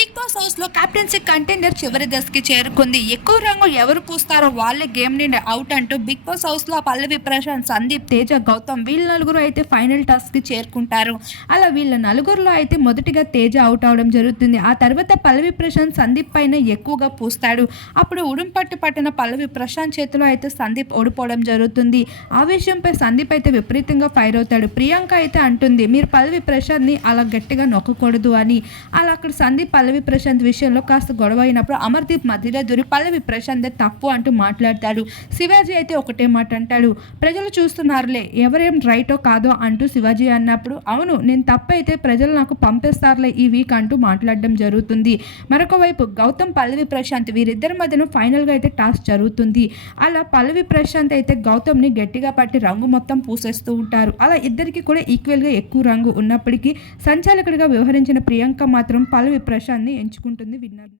Big boss house లో captaincy contender చివరి దశకి చేరుకుంది. ఎక్కువ రంగు ఎవరు పూస్తారో వాళ్ళే గేమ్ నుండి అవుట్ అంటూ బిగ్ బాస్ హౌస్ లో పల్లవి ప్రశాంత్, సందీప్, తేజ, గౌతమ్ వీళ్ళ నలుగురు అయితే ఫైనల్ టాస్క్ కి చేరుకుంటారు. అలా వీళ్ళ నలుగురులో అయితే మొదటిగా తేజ అవుట్ అవడం జరుగుతుంది. ఆ తర్వాత పల్లవి ప్రశాంత్ సందీప్ పైన ఎక్కువగా పూస్తాడు. అప్పుడు ఉడుంపట్టు పట్టిన పల్లవి ప్రశాంత్ చేతిలో అయితే సందీప్ ఓడిపోవడం జరుగుతుంది. ఆ విషయంపై సందీప్ అయితే విపరీతంగా ఫైర్ అవుతాడు. ప్రియాంక అయితే అంటుంది, మీరు పల్లవి ప్రశాంత్ ని అలా గట్టిగా నొక్కకూడదు అని. అలా అక్కడ సందీప్ పల్లవి ప్రశాంత్ విషయంలో కాస్త గొడవ అయినప్పుడు అమర్దీప్ మధ్యలో దూరి పల్లవి ప్రశాంత్ తప్పు అంటూ మాట్లాడతాడు. శివాజీ అయితే ఒకటే మాట అంటాడు, ప్రజలు చూస్తున్నారులే ఎవరేం రైటో కాదో అంటూ శివాజీ అన్నప్పుడు, అవును నేను తప్పైతే ప్రజలు నాకు పంపిస్తారులే ఈ వీక్ అంటూ మాట్లాడడం జరుగుతుంది. మరొక వైపు గౌతమ్ పల్లవి ప్రశాంత్ వీరిద్దరి మధ్యన ఫైనల్గా అయితే టాస్క్ జరుగుతుంది. అలా పల్లవి ప్రశాంత్ అయితే గౌతమ్ని గట్టిగా పట్టి రంగు మొత్తం పూసేస్తూ ఉంటారు. అలా ఇద్దరికి కూడా ఈక్వల్గా ఎక్కువ రంగు ఉన్నప్పటికీ సంచాలకుడిగా వ్యవహరించిన ప్రియాంక మాత్రం పల్లవి ప్రశాంత్ని ఎంచుకుంటుంది విన్నర్.